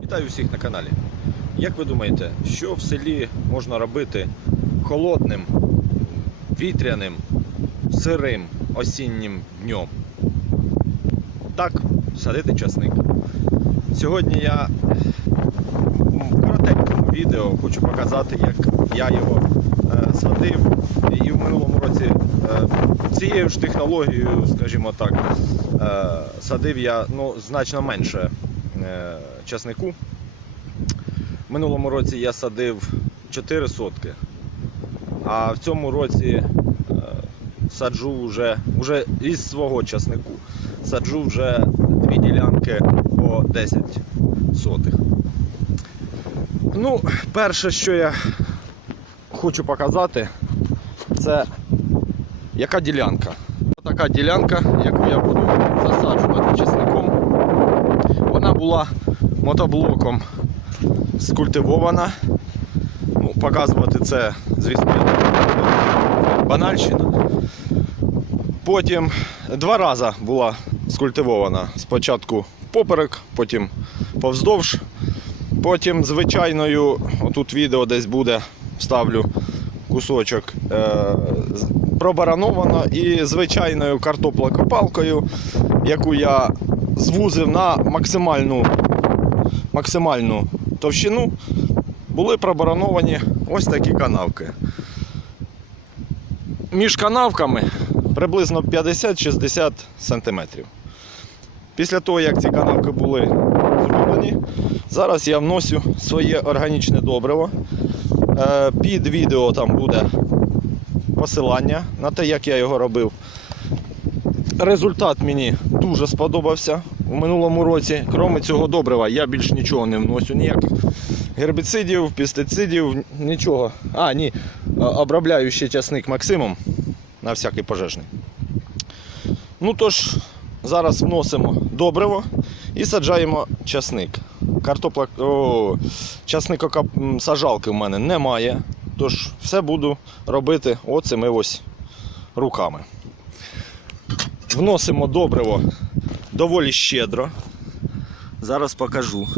Вітаю всіх на каналі. Як ви думаєте, що в селі можна робити холодним, вітряним, сирим осіннім днем? Так, садити часник. Сьогодні я в коротенькому відео хочу показати, як я його е, садив. І в минулому році е, цією ж технологією, скажімо так, е, садив я ну, значно менше часнику. В минулому році я садив 4 сотки, а в цьому році е, саджу вже, вже із свого часнику саджу вже дві ділянки по 10 сотих. Ну, перше, що я хочу показати, це яка ділянка. Така ділянка, яку я буду засаджувати часником. Вона була мотоблоком скультивована. Ну, показувати це, звісно, банальщина. Потім два рази була скультивована. Спочатку поперек, потім повздовж. Потім звичайною, отут відео десь буде, вставлю кусочок, е, пробарановано і звичайною картоплокопалкою, яку я звузив на максимальну, максимальну товщину, були пробарановані ось такі канавки. Між канавками приблизно 50-60 см. Після того, як ці канавки були зроблені, зараз я вносю своє органічне добриво. Е, Під відео там буде посилання на те, як я його робив. Результат мені дуже сподобався у минулому році. Крім цього добрива, я більш нічого не вносю, ніяких гербіцидів, пестицидів, нічого. А, ні, обробляю ще часник Максимом на всякий пожежний. Ну тож, зараз вносимо добриво і саджаємо часник. Картопла, о, часникока сажалки в мене немає, тож все буду робити оцими ось руками. Вносимо добриво доволі щедро. Зараз покажу.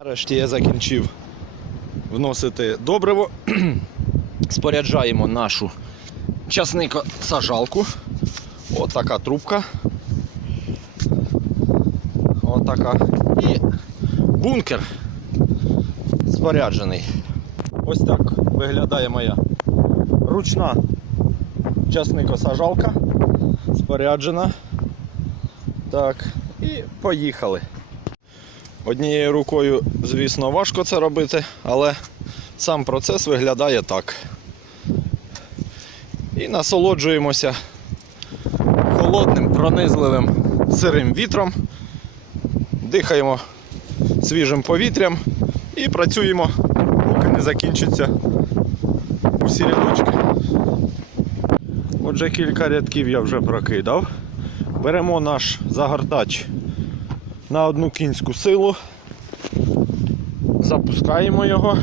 Нарешті я закінчив вносити добриво. Споряджаємо нашу часникосажалку. Ось така трубка. Ось така. І бункер споряджений. Ось так виглядає моя ручна часникосажалка. Споряджена. Так, і поїхали. Однією рукою, звісно, важко це робити, але сам процес виглядає так. І насолоджуємося холодним, пронизливим сирим вітром, дихаємо свіжим повітрям і працюємо, поки не закінчаться усі рядочки. Отже, кілька рядків я вже прокидав. Беремо наш загортач на одну кінську силу. Запускаємо його.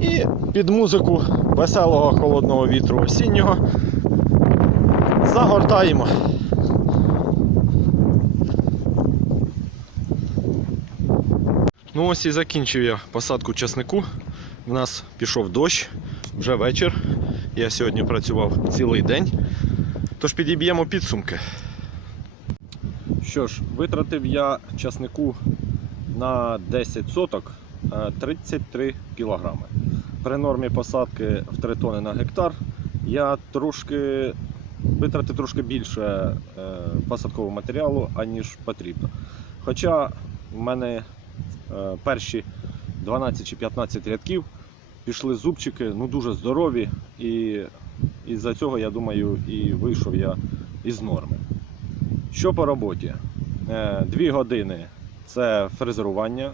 І під музику веселого холодного вітру осіннього загортаємо. Ну ось і закінчив я посадку часнику. У нас пішов дощ, вже вечір. Я сьогодні працював цілий день. Тож підіб'ємо підсумки. Що ж, витратив я часнику на 10 соток е, 33 кілограми. При нормі посадки в 3 тони на гектар я трошки витратив трошки більше е, посадкового матеріалу, аніж потрібно. Хоча в мене е, перші 12 чи 15 рядків пішли зубчики, ну дуже здорові, і із-за цього, я думаю, і вийшов я із норми. Що по роботі? Е, Дві години це фрезерування,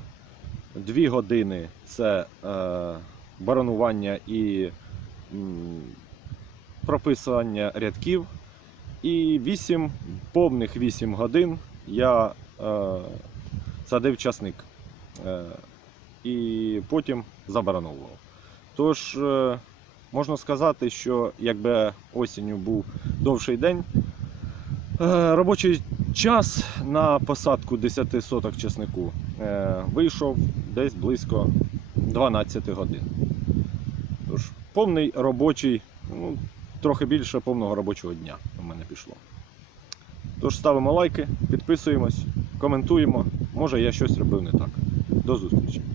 дві години це е, баранування і прописування рядків. І 8, повних 8 годин я е, садив часник е, і потім забарановував. Тож, е, можна сказати, що якби осінню був довший день, е, робочий час на посадку 10 соток чеснику е, вийшов десь близько 12 годин. Тож, повний робочий, ну, трохи більше повного робочого дня у мене пішло. Тож ставимо лайки, підписуємось, коментуємо. Може я щось робив не так. dos Zusprit.